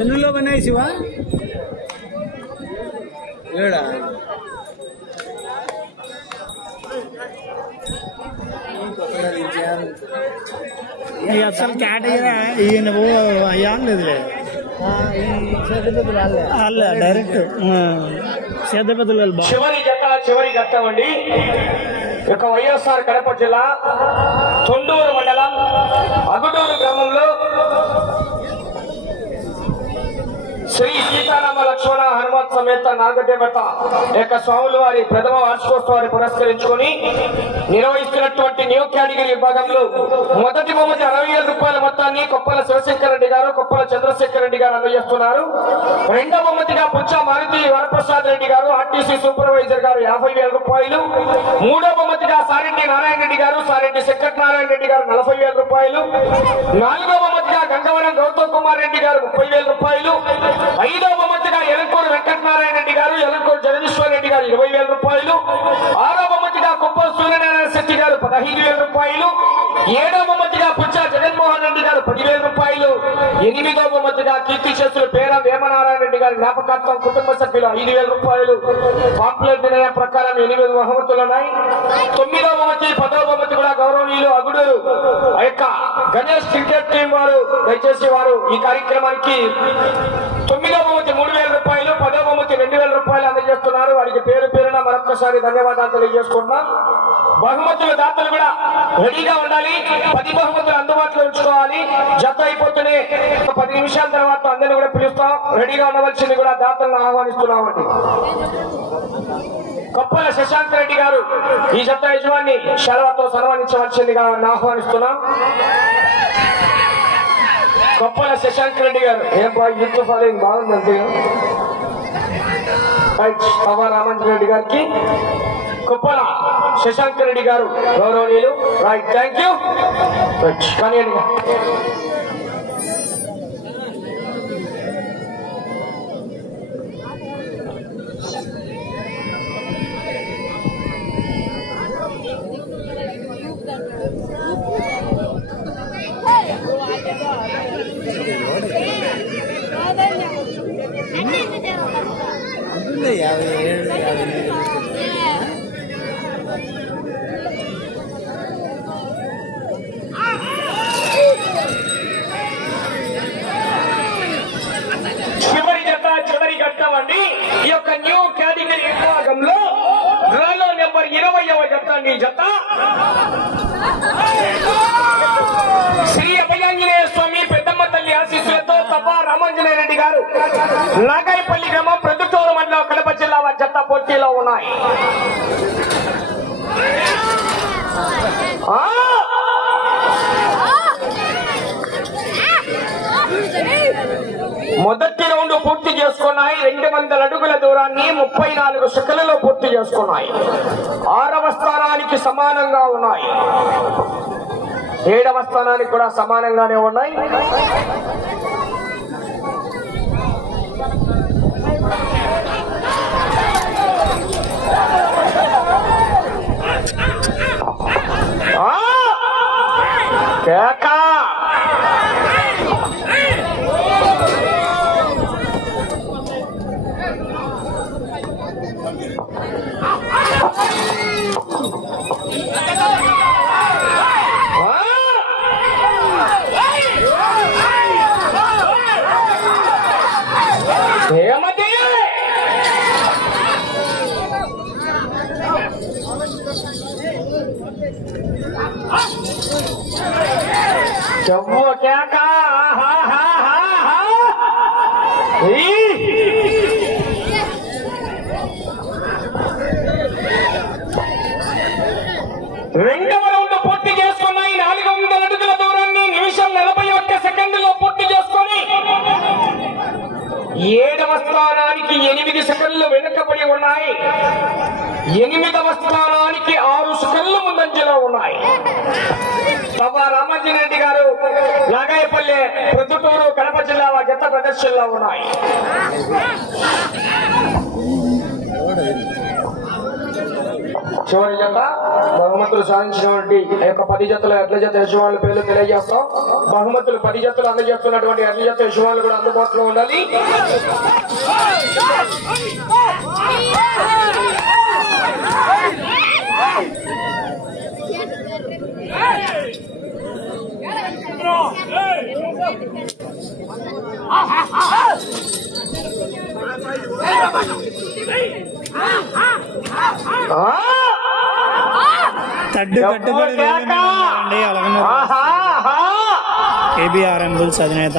ఎన్నులో పన్నాయి శివ? ఏడా? ఈ అసలు కేటగిరీ ఈయన అయ్యా లేదులే. వాళ్ళే. డైరెక్ట్. సేద పెద్దలు బాగా చివరి జత చివరి ఘట్టం యొక్క ఒక వైఎస్ఆర్ కడప జిల్లా తొండూరు మండలం అగుడూరు గ్రామంలో శ్రీ సీతారామ లక్ష్మణ హనుమత్ సమేత నాగదేవత యొక్క స్వాముల వారి ప్రథమ వార్షికోత్సవాన్ని పురస్కరించుకొని నిర్వహిస్తున్నటువంటి కేటగిరీ విభాగంలో మొదటి బహుమతి అరవై వేల రూపాయల మొత్తాన్ని కొప్పల శివశంకర్ రెడ్డి గారు కొప్పల చంద్రశేఖర్ రెడ్డి గారు అందజేస్తున్నారు రెండవ బహుమతిగా పుచ్చ మారుతి వరప్రసాద్ రెడ్డి గారు ఆర్టీసీ సూపర్వైజర్ గారు యాభై వేల రూపాయలు. మూడవ బహుమతిగా సారెడ్డి నారాయణ రెడ్డి గారు సారెడ్డి నారాయణ రెడ్డి గారు నలభై వేల రూపాయలు. నాలుగవ బహుమతిగా గంగవరం గౌతమ్ కుమార్ రెడ్డి గారు ముప్పై వేల రూపాయలు. ఐదవ బహుమతిగా ఎలంకోడు వెంకటనారాయణ రెడ్డి గారు ఎలంకోడు జగదీశ్వర్ రెడ్డి గారు ఇరవై వేల రూపాయలు. ఆరో కుప్పం సూర్యనారాయణ శెట్టి గారు పదహైదు వేల రూపాయలు ఏడవ మంత్రిగా పుచ్చా జగన్మోహన్ రెడ్డి గారు పదివేల రూపాయలు ఎనిమిదో మంత్రిగా కీర్తి చేస్తున్న పేర వేమనారాయణ రెడ్డి గారి జ్ఞాపకార్థం కుటుంబ సభ్యులు ఐదు వేల రూపాయలు. పాపులర్ నిర్ణయం ప్రకారం ఎనిమిది బహుమతులు ఉన్నాయి. తొమ్మిదో బహుమతి పదవ బహుమతి కూడా గౌరవనీయులు అగుడూరు ఆ యొక్క గణేష్ క్రికెట్ టీం వారు దయచేసి వారు ఈ కార్యక్రమానికి తొమ్మిదవ మంత్రి మూడు వేల రూపాయలు పదవ మంత్రి రెండు వేల రూపాయలు అందజేస్తున్నారు. వారికి పేరు పేరు మరొకసారి ధన్యవాదాలు తెలియజేసుకుంటున్నాం. బహుమతుల దాతలు కూడా రెడీగా ఉండాలి. పది బహుమతులు అందుబాటులో ఉంచుకోవాలి. జత అయిపోతూనే ఒక పది నిమిషాల తర్వాత అందరిని కూడా పిలుస్తాం. రెడీగా ఉండవలసింది కూడా దాతలను ఆహ్వానిస్తున్నామండి. కొప్పల శశాంత్ రెడ్డి గారు ఈ జత యజమాని శలవతో సన్మానించవలసిందిగా ఆహ్వానిస్తున్నాం. కొప్పల శశాంత్ రెడ్డి గారు ఏం బాగా యూత్ ఫాలోయింగ్ బాగుంది రామంజన్ రెడ్డి గారికి కుప్పల శశాంక్ రెడ్డి గారు గౌరవనీయులు. రైట్ థ్యాంక్ యూ కానీ యాభై ఏడు యాభై చివరి జత చివరి ఘట్టం అండి. ఈ యొక్క న్యూ కేటగిరీ విభాగంలో డ్రాలో నెంబర్ ఇరవైవ జత జత. శ్రీ అభయాంజనేయ స్వామి పెద్దమ్మ తల్లి ఆశీస్సులతో తప్ప రామాంజనేయ రెడ్డి గారు. నాగాయపల్లి గ్రామం జత ఉన్నాయి. మొదటి రౌండ్ పూర్తి చేసుకున్నాయి. రెండు వందల అడుగుల దూరాన్ని ముప్పై నాలుగు సెకండ్లలో పూర్తి చేసుకున్నాయి. ఆరవ స్థానానికి సమానంగా ఉన్నాయి. ఏడవ స్థానానికి కూడా సమానంగానే ఉన్నాయి ఆ! కేక you. చెవ్వు కేక రెండవ రౌండ్ పూర్తి చేసుకున్నాయి నాలుగు వందల అడుగుల దూరాన్ని నిమిషం నలభై ఒక్క సెకండ్లో పూర్తి చేసుకొని ఏడవ స్థానానికి ఎనిమిది సెకండ్లు వెనుకబడి ఉన్నాయి. ఎనిమిదవ స్థానానికి ఆరు సెకండ్లు ముందంజలో ఉన్నాయి. బాబా రామాంజన్ రెడ్డి గారు నాగాయపల్లి ప్రొద్దుటూరు కడప జిల్లా వారి జత ప్రదర్శనలో ఉన్నాయి. చివరి జత బహుమతులు సాధించినటువంటి ఆ యొక్క పది జతల ఎడ్ల జత యజమానుల పేర్లు తెలియజేస్తాం. బహుమతులు పది జతలు అందజేస్తున్నటువంటి ఎడ్ల జత యజమానులు కూడా అందుబాటులో ఉండాలి. Hey! తడ్డు కట్టుబడి! ఆహా! ఏబిఆర్ఎం బుల్స్ అధినేత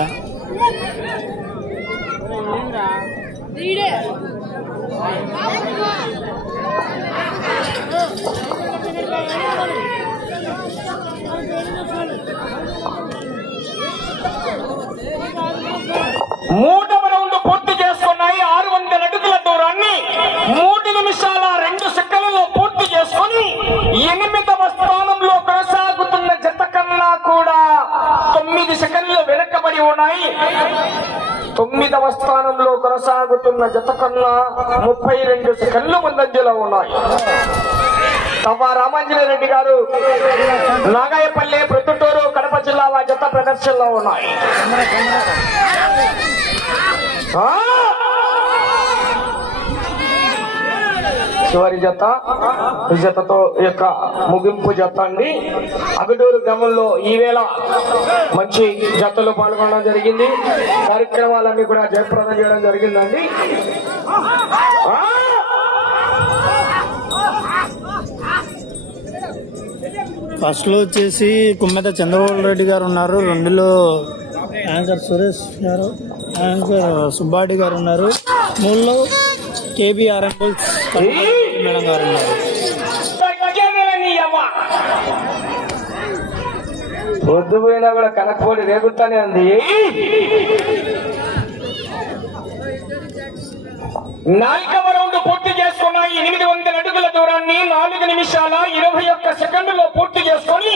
మూడవ రౌండ్ పూర్తి చేసుకున్నాయి ఆరు వందల అడుగుల దూరాన్ని మూడు నిమిషాల రెండు సెకండ్లలో పూర్తి చేసుకొని ఎనిమిదవ స్థానంలో కొనసాగుతున్న జత కన్నా కూడా తొమ్మిది సెకండ్లు ఉన్నాయి తొమ్మిదవ స్థానంలో కొనసాగుతున్న జత కన్నా ముప్పై రెండు సెకండ్లు ముందంజలో ఉన్నాయి. తవ్వ రామాంజనేరెడ్డి గారు నాగాయపల్లి ప్రొద్దుటూరు కడప జిల్లా జత ప్రదర్శనలో ఉన్నాయి. చివరి జత. ఈ జతతో యొక్క ముగింపు జత అండి. అగడూరు గ్రామంలో ఈవేళ మంచి జతలో పాల్గొనడం జరిగింది. కార్యక్రమాలన్నీ కూడా జయప్రదం చేయడం జరిగిందండి. ఆ! ఫస్ట్లో వచ్చేసి కుమ్మెత చంద్రబాబు రెడ్డి గారు ఉన్నారు. రెండులో యాంకర్ సురేష్ గారు యాంకర్ సుబ్బారెడ్డి గారు ఉన్నారు. మూడులో కేబిఆర్ఎం బుల్స్. మేడం గారు ఉన్నారు. పొద్దు పోయినా కూడా కనకపోడి రేగుతానే ఉంది. నాలుగవ రౌండ్ పూర్తి చేసుకున్నాయి ఎనిమిది వందల అడుగుల దూరాన్ని నాలుగు నిమిషాల ఇరవై ఒక్క సెకండ్లో పూర్తి చేసుకొని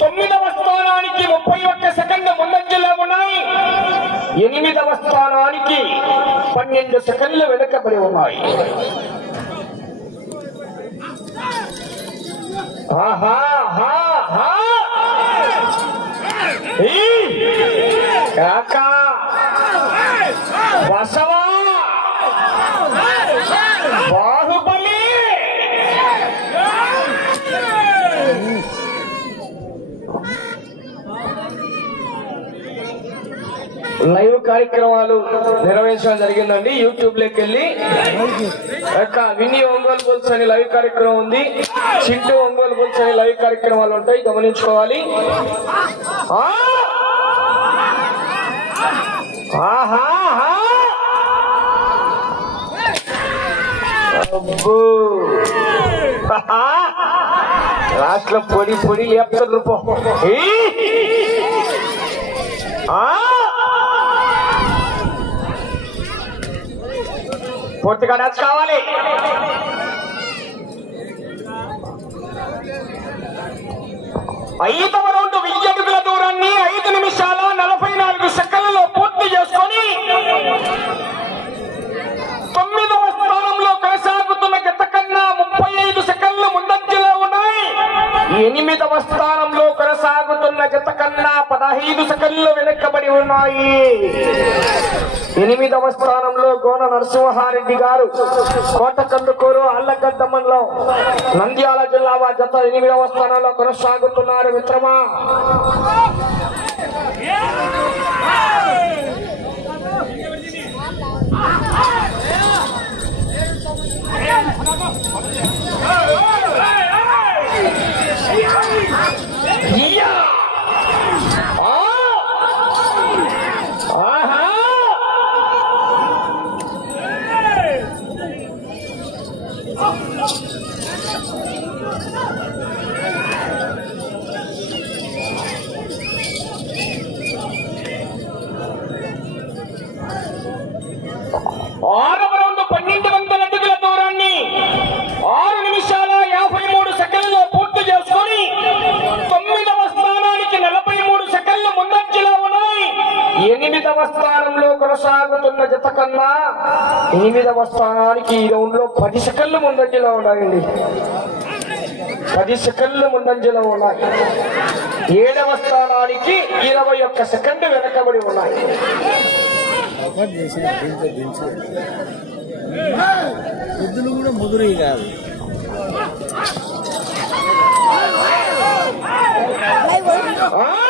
తొమ్మిదవ స్థానానికి ముప్పై ఒక్క సెకండ్ల ముందంజలో ఉన్నాయి. ఎనిమిదవ స్థానానికి పన్నెండు సెకండ్లు వెనుకబడి ఉన్నాయి. ఆహా కాకా బసవా బాహుబలి లైవ్ కార్యక్రమాలు నిర్వహించడం జరిగిందండి. యూట్యూబ్లోకి వెళ్ళి యొక్క విని ఒంగోలు బుల్స్ అని లైవ్ కార్యక్రమం ఉంది. చింటూ ఒంగోలు బుల్స్ అని లైవ్ కార్యక్రమాలు ఉంటాయి. గమనించుకోవాలి. ఆ! ఆహా లాస్ట్లో పొడి పొడి లేపుతారు రూపం ఈ! ఆ! పూర్తిగా నచ్చ కావాలి. ఐదవ రౌండ్ వెయ్యి అడుగుల దూరాన్ని ఐదు నిమిషాల నలభై నాలుగు సెకండ్లలో పూర్తి చేసుకొని తొమ్మిదవ స్థానంలో కొనసాగుతున్న గత కన్నా ముప్పై ఐదు సెకండ్లు ముందంజలో ఎనిమిదవ స్థానంలో కొనసాగుతున్న జత కన్నా పదహైదు సెకండ్లు వెనక్కబడి ఉన్నాయి ఎనిమిదవ స్థానంలో గోన నరసింహారెడ్డి గారు కోటకందుకూరు అల్లగడ్డ మండలం నంద్యాల జిల్లా జత ఎనిమిదవ స్థానంలో కొనసాగుతున్నారు మిత్రమా Hey! ఎనిమిదవ స్థానంలో కొనసాగుతున్న జత కన్నా ఎనిమిదవ స్థానానికి ఈ రౌండ్లో పది సెకండ్లు ముందంజలో ఉన్నాయండి. పది సెకండ్లు ముందంజలో ఉన్నాయి. ఏడవ స్థానానికి ఇరవై ఒక్క సెకండ్ వెనకబడి ఉన్నాయి. ఎద్దులు కూడా ముదురు కాదు. ఆ!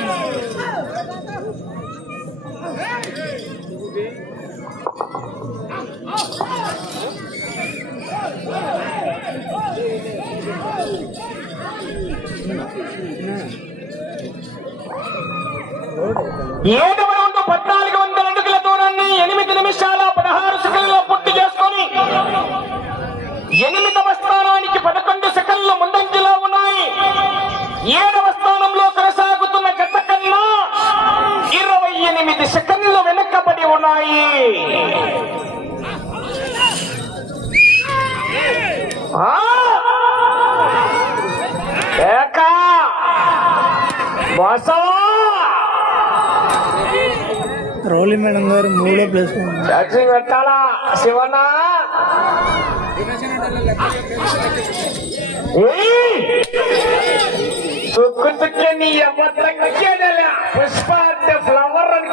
ఏడవ రౌండ్ పద్నాలుగు వందల అడుగుల దూరాన్ని ఎనిమిది నిమిషాల పదహారు సెకండ్లలో పూర్తి చేసుకొని ఎనిమిదవ స్థానానికి పదకొండు సెకండ్ల ముందంజలో ఉన్నాయి ఏడవ స్థానంలో కొనసాగుతున్న గత కన్నా ఇరవై ఎనిమిది సెకండ్లు వెనక్కబడి ఉన్నాయి ఏకా! బసవా! రౌలి మేడం గారు మూడో ప్లేస్ పెట్టాలా శివన్న. తుక్కు తుక్కే నీ అమ్మ పుష్ప అంటే ఫ్లవర్ అని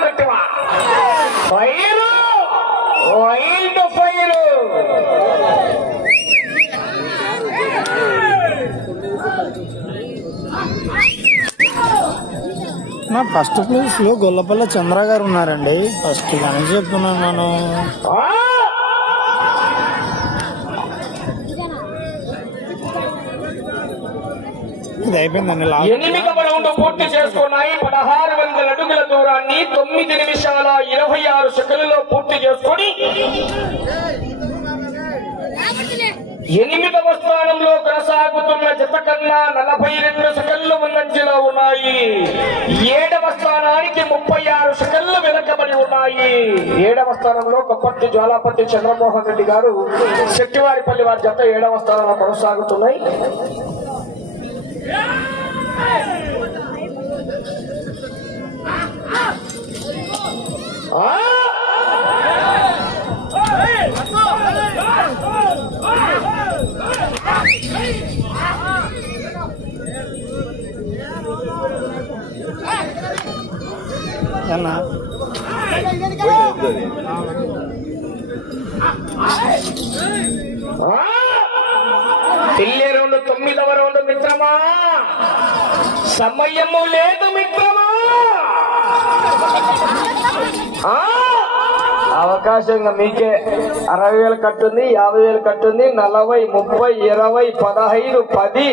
ఫైరు వైల్డ్ ఫైరు నా ఫస్ట్ ప్లేస్లో గొల్లపల్ల చంద్ర గారు ఉన్నారండి. ఫస్ట్ అని చెప్తున్నాను నేను. ఇది అయిపోయిందండి రౌండ్ పూర్తి చేసుకున్నాయి. పదహారు వందల అడుగుల దూరాన్ని తొమ్మిది నిమిషాల ఇరవై ఆరు సెకండ్లలో పూర్తి చేసుకొని ఎనిమిదవ స్థానంలో కొనసాగుతున్న జత కన్నా నలభై రెండు సెకండ్లు ముందంజలో ఉన్నాయి. ఏడవ స్థానానికి ముప్పై ఆరు సెకండ్లు వెనకబడి ఉన్నాయి. ఏడవ స్థానంలో కొప్పటి జ్వాలాపట్టి చంద్రమోహన్ రెడ్డి గారు శెట్టివారిపల్లి వారి జత ఏడవ స్థానంలో కొనసాగుతున్నాయి. ఆ! ఏనా? ఆ! రౌండ్ తొమ్మిదవ రౌండ్ మిత్రమా సమయము లేదు మిత్రమా అవకాశంగా మీకే అరవై వేలు కట్టుంది యాభై వేలు కట్టుంది నలభై ముప్పై ఇరవై పదహైదు పది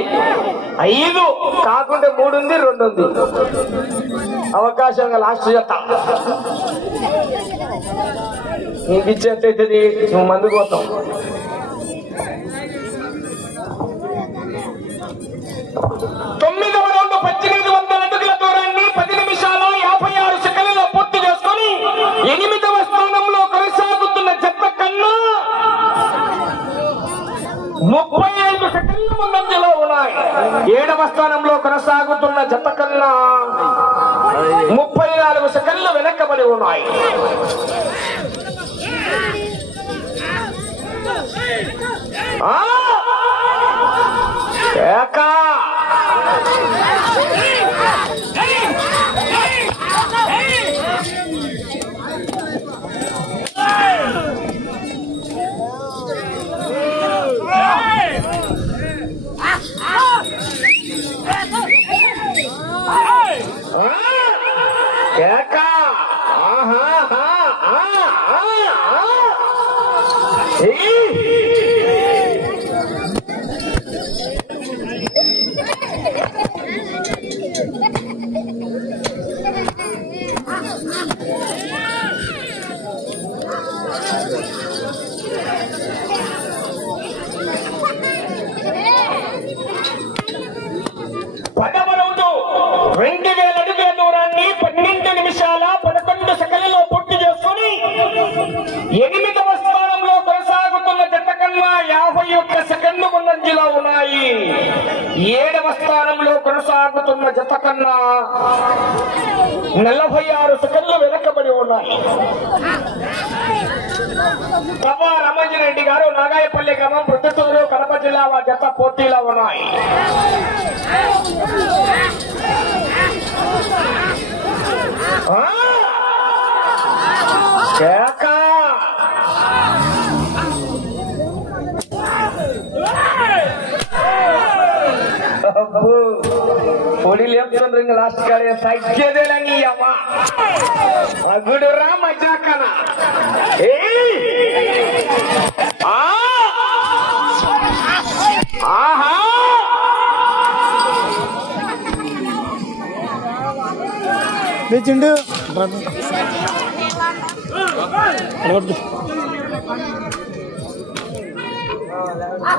ఐదు కాకుంటే మూడు ఉంది రెండు ఉంది అవకాశంగా లాస్ట్ చెప్తా నీకు ఇచ్చేది నువ్వు మందు పోతావు. తొమ్మిదవ రౌండ్ పద్దెనిమిది వందల అడుగుల దూరాన్ని పది నిమిషాల యాభై ఆరు సెకండ్లలో పూర్తి చేసుకొని ఎనిమిదవ స్థానంలో కొనసాగుతున్న జత కన్నా ముప్పై ఐదు సెకండ్ల ముందంజలో ఉన్నాయి. ఏడవ స్థానంలో కొనసాగుతున్న జత కన్నా ముప్పై నాలుగు సెకండ్లు వెనకబడి ఉన్నాయి ఏకా! ఎనిమిదవ స్థానంలో కొనసాగుతున్న జత కన్నా యాభై ఒక్క సెకండ్లు ముందంజలో ఉన్నాయి. ఏడవ స్థానంలో కొనసాగుతున్న జత కన్నా నలభై ఆరు సెకండ్లు వెనకబడి ఉన్నాయి. కవా రామంజరెడ్డి గారు నాగాయపల్లి గ్రామం ప్రతితూరు కడప జిల్లా వారి జత పోటీలో ఉన్నాయి. కేకా! అబ్బో పొడి లేపుతుంది రింగ్ లాస్ట్ కాడే తగ్గేదేలని అమ్మ అగుడు రా మజాకన ఏయ్! ఆ! ఆహా చిండు అడగొద్దు ఆ!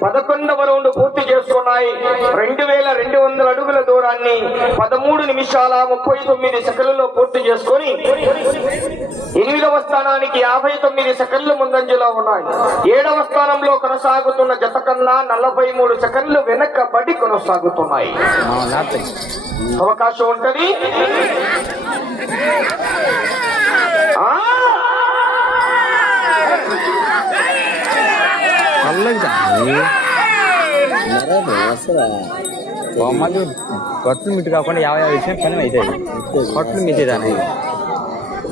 పదకొండవ రౌండ్ పూర్తి చేస్తున్నాయి రెండు వేల రెండు వందల అడుగుల దూరాన్ని పదమూడు నిమిషాల ముప్పై తొమ్మిది సెకండ్లలో పూర్తి చేసుకొని ఎనిమిదవ స్థానానికి యాభై తొమ్మిది సెకండ్లు ముందంజలో ఉన్నాయి. ఏడవ స్థానంలో కొనసాగుతున్న జత కన్నా నలభై మూడు సెకండ్లు వెనకబడి కొనసాగుతున్నాయి. అవకాశం ఉంటది? ఆ! బొమ్మలు పొట్లు మిట్టు కాకుండా యాభై యాభై ఇచ్చిన పని అవుతుంది పొట్లు మించేదాన్ని.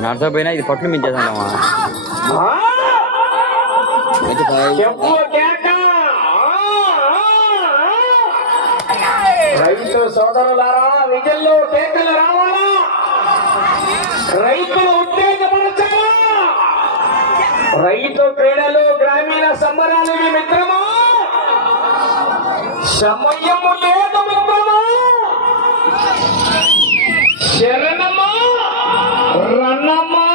నడచపోయినా ఇది మించేదానమ్మా! చెప్పు కేక! రైతు సోదరులారా విజల్లో కేకలు రావాలా? రైతులు ఉత్తేజపరచాలా? రైతు క్రీడలు గ్రామీణ సంబరాలు మిత్రమా? సమయము లేదు మిత్రమా. శరణమా. రణమా.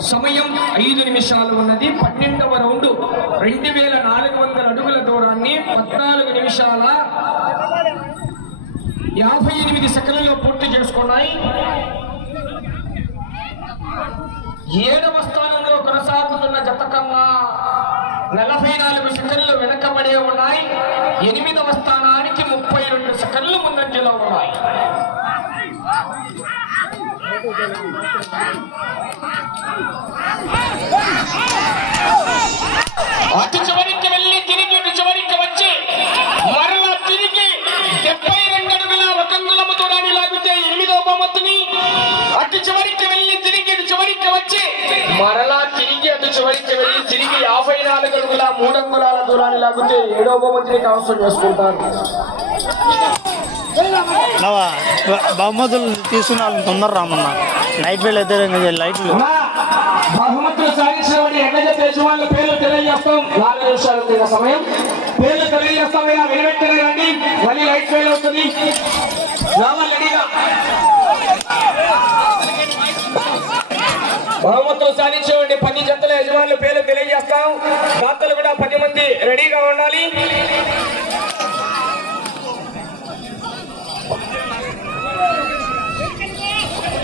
సమయం ఐదు నిమిషాలు ఉన్నది. పన్నెండవ రౌండ్. రెండు వేల నాలుగు వందల అడుగుల దూరాన్ని పద్నాలుగు నిమిషాల యాభై ఎనిమిది సెకండ్లలో పూర్తి చేసుకున్నాయి. ఏడవ స్థానంలో కొనసాగుతున్న జత కన్నా నలభై నాలుగు సెకండ్లు వెనకబడే ఉన్నాయి. ఎనిమిదవ స్థానానికి ముప్పై రెండు సెకండ్లు ముందంజలో ఉన్నాయి. అటు చివరికి వెళ్ళి తిరిగి ఇటు చివరికి వచ్చి మరలా తిరిగి డెబ్బై రెండు అడుగుల ఒక అంగుళము దూరాన్ని లాగితే ఎనిమిదవ బహుమతిని అటు చివరికి వెళ్ళి చివరికి వచ్చి మరలా తిరిగి అటు చివరికి వెళ్ళి తిరిగి యాభై నాలుగు అడుగుల మూడు అంగుళాల దూరాన్ని లాగితే ఏడవ బహుమతిని కవసం చేసుకుంటారు. బహుమతులు తీసుకున్న వాళ్ళని తొందర రామన్న. నైట్ వేళ అయితే లైట్లు. బహుమతులు సాధించిన వాడి ఎన్నజ యజమానుల పేర్లు తెలియజేస్తాం. నాలుగు నిమిషాలు సమయం. పేర్లు తెలియజేస్తాం ఇలా రండి. మళ్ళీ లైట్ ఫెయిల్ అవుతుంది. రావాలి రెడీగా బహుమతులు సాధించేవాడి పది జతల యజమానుల పేర్లు తెలియజేస్తాం దాతలు కూడా పది మంది రెడీగా ఉండాలి.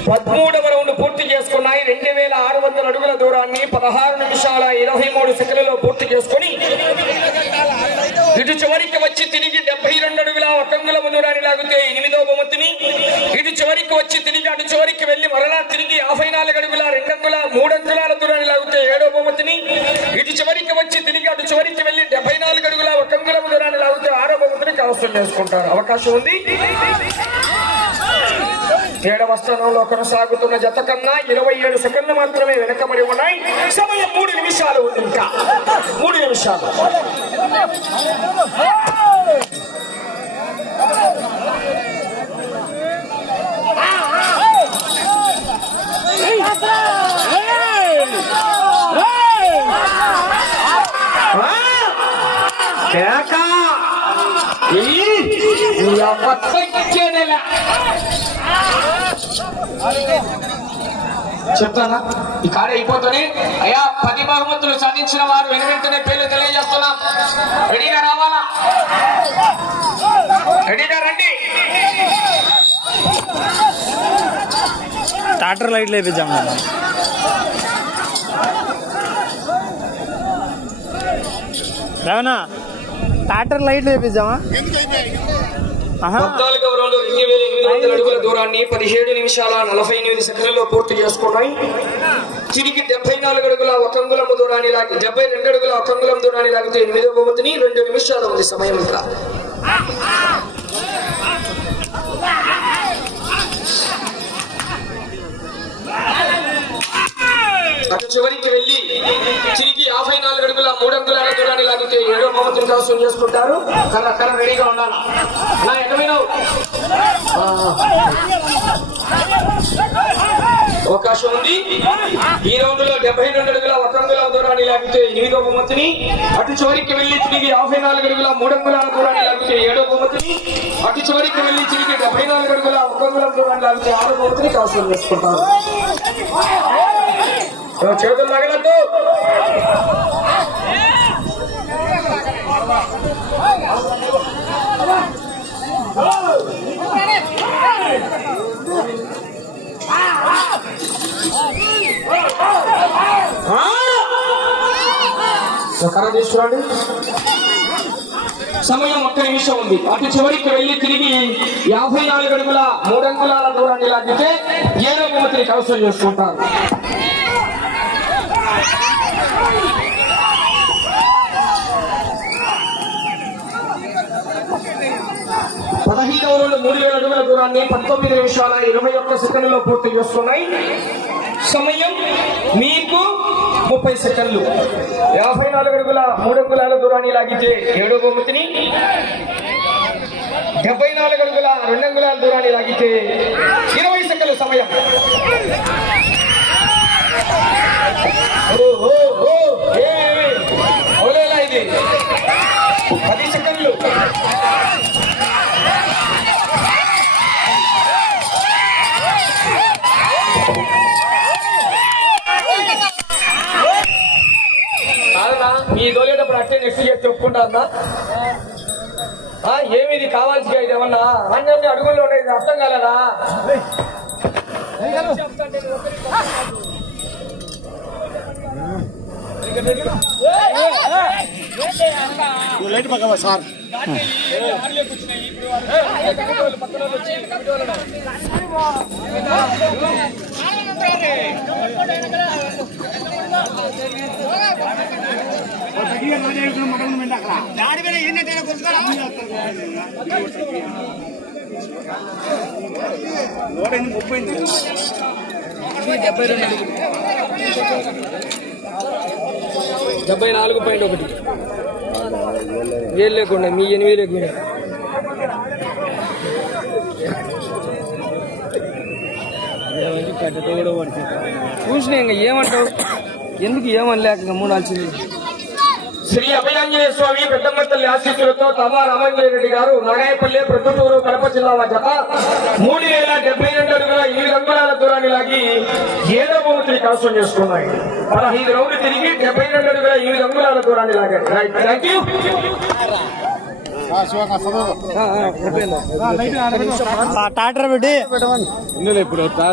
పదమూడవ రౌండ్ పూర్తి చేసుకున్నాయి. రెండు వేల ఆరు వందల అడుగుల దూరాన్ని పదహారు నిమిషాల ఇరవై మూడు సెకండ్లలో పూర్తి చేసుకుని ఇటు చివరికి వచ్చి తిరిగి డెబ్బై రెండు అడుగుల ఒకంగుల దూరాన్ని లాగితే ఎనిమిదవ బొమ్మతిని ఇటు చివరికి వచ్చి తిరిగి అటు చివరికి వెళ్ళి మరలా తిరిగి యాభై నాలుగు అడుగుల రెండంగుల మూడు అంగుళాల దూరాన్ని లాగితే ఏడవ బొమ్మతిని ఇటు చివరికి వచ్చి తిరిగి అటు చివరికి వెళ్ళి డెబ్బై నాలుగు అడుగుల ఒకంగుల దూరాన్ని లాగితే ఆరో బొమ్మతిని కవసం చేసుకుంటారు అవకాశం ఉంది ఏడవ స్థానంలో కొనసాగుతున్న జత కన్నా ఇరవై ఏడు సెకండ్లు మాత్రమే వెనకబడి ఉన్నాయి సమయం మూడు నిమిషాలు ఉంది ఇంకా మూడు నిమిషాలు కేక! చెప్తానా? ఈ కాడ అయిపోతూనే? అయ్యా పది బహుమతులు సాధించిన వారు వెను వెంటనే పేర్లు తెలియజేస్తున్నాం. రెడీగా రావాలా? రెడీగా రండి. టాటర్ లైట్లు వేయించాం కదా రావనా టాటర్ లైట్లు వేయించామా పద్నాలుగవ రౌండ్ రెండు వేల ఎనిమిది వందల అడుగుల దూరాన్ని పదిహేడు నిమిషాల నలభై ఎనిమిది సెకండ్లలో పూర్తి చేసుకున్నాయి తిరిగి డెబ్బై నాలుగు అడుగుల ఒక అంగుళం దూరాన్ని లాగి డెబ్బై రెండు అడుగుల ఒక అంగుళం దూరాన్ని లాగితే ఎనిమిదో బొమ్మతిని రెండు నిమిషాలు ఉంది సమయం ఇంకా చివరికి వెళ్ళి తిరిగి యాభై నాలుగు అడుగుల మూడు అంగుళాల దూరాన్ని లాగితే ఏడో బహుమతిని కవసం చేసుకుంటారు. కానీ అక్కడ రెడీగా ఉండాలి? నా ఎకమైనావు అవకాశం ఉంది. ఈ రౌండ్లో డెబ్బై రెండు అడుగుల ఒక అంగుళాల దూరాన్ని లాగితే ఎనిమిదో బహుమతిని. అటు చివరికి వెళ్ళి తిరిగి యాభై నాలుగు అడుగుల మూడు అంగుళాల దూరాన్ని లాగితే ఏడో బహుమతిని. అటు చివరికి వెళ్ళి తిరిగి డెబ్బై నాలుగు అడుగుల ఒక అంగుళం దూరాన్ని లాగితే ఆరో బహుమతిని కవసం చేసుకుంటారు. చేతులు తగలద్దు కర్ర తీసుకురండి. సమయం ఒక్క నిమిషం ఉంది. అటు చివరికి వెళ్ళి తిరిగి యాభై నాలుగు అడుగుల మూడు అంగుళాల దూరాన్ని లాగితే ఏడో బహుమతిని కవసం చేసుకుంటారు. మూడు వేల అడుగుల దూరాన్ని పంతొమ్మిది నిమిషాల ఇరవై ఒక్క సెకండ్లో పూర్తి చేస్తున్నాయి. సమయం మీకు ముప్పై సెకండ్లు. యాభై నాలుగు అడుగుల మూడు అంగుళాల దూరాన్ని లాగితే ఏడో బహుమతిని. డెబ్బై నాలుగు అడుగుల రెండు అంగుళాల దూరాన్ని లాగితే ఇరవై సెకండ్ల సమయం. ఓ, ఇది? పది సెకండ్లు. చెప్పుకుంటా అన్నా ఏమి ఇది కావాల్సి ఇది ఏమన్నా అన్ని అన్ని అడుగుల్లో ఉండేది ఇది అర్థం కాలేదా లైట్ పక్కవా సార్ డెబ్బై నాలుగు పాయింట్ ఒకటి. వేలు లేకుండా మీ ఎనిమిది లేకుండా. చూసిన ఇంకా ఏమంటావు? ఎందుకు ఏమని ఏమనలేక మూడాల్సింది శ్రీ అభయాంజనేయ స్వామి పెద్దమ్మతల్లి ఆశీస్సులతో తమా రామంజయ రెడ్డి గారు నాగాయపల్లి ప్రొద్దుటూరు కడప జిల్లా జత మూడు వేల డెబ్బై రెండు అడుగుల ఎనిమిది అంగుళాల దూరాన్ని లాగి ఏదో బహుమతిని కలసం చేసుకున్నాయి పదహైదు రౌండ్లు తిరిగి డెబ్బై రెండు అడుగుల ఎనిమిది అంగుళాల దూరాన్ని లాగారు రైట్ థ్యాంక్ యూ శివ చదువు